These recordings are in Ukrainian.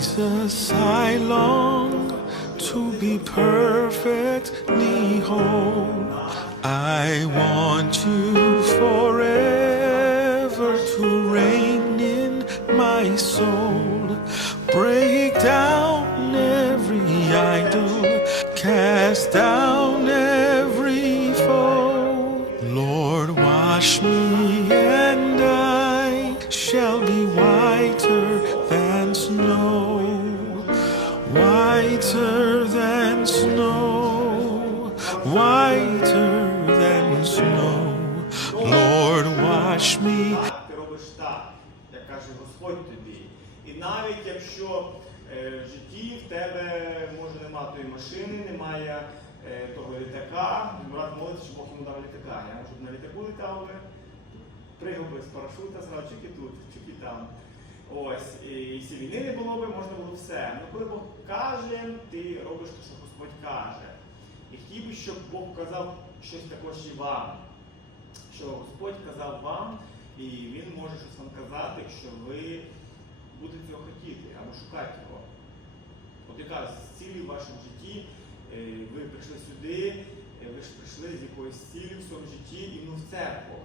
Jesus, I long to be perfectly whole. I want you forever to reign in my soul. Break down every idol, cast down every foe. Lord, wash me, and I shall be whiter whiter than snow, whiter than snow. Lord, wash me. Ти робиш так, як каже Господь тобі. І навіть якщо е, в житті в тебе може немає тої машини, немає е, того літака, брат молиться, що Бог йому дав літака. Я щоб на літаку літав би, пригав з парашута, зразу чики тут, чики там. Ось, і якщо війни не було би, можна було все. Ну коли Бог каже, ти робиш те, що Господь каже. І хотів би, щоб Бог казав щось також і вам що Господь казав вам, і Він може щось вам казати, якщо ви будете цього хотіти або шукати його. От яка цілі в вашому житті, е, ви прийшли сюди, е, ви ж прийшли з якоюсь цілі в своєму житті і ну в церкву.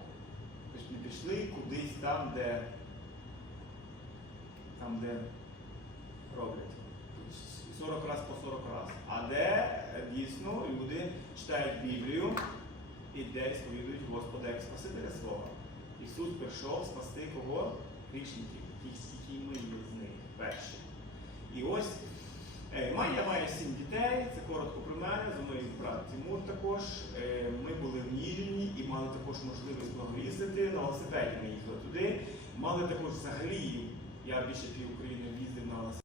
Тобто не пішли кудись там, де там, де роблять. 40 раз по 40 раз. А де дійсно люди читають Біблію і де сповідують Господа як Спасителя свого. Ісус прийшов спасти кого? Тих, скільки ми є з них перші. І ось е, я маю сім дітей, це коротко про мене, за моїм брат Тимур також. Е, Ми були в Ніжині і мали також можливість їздити. На велосипеді ми їздили туди. Мали також взагалі, я більше пів України їздив на.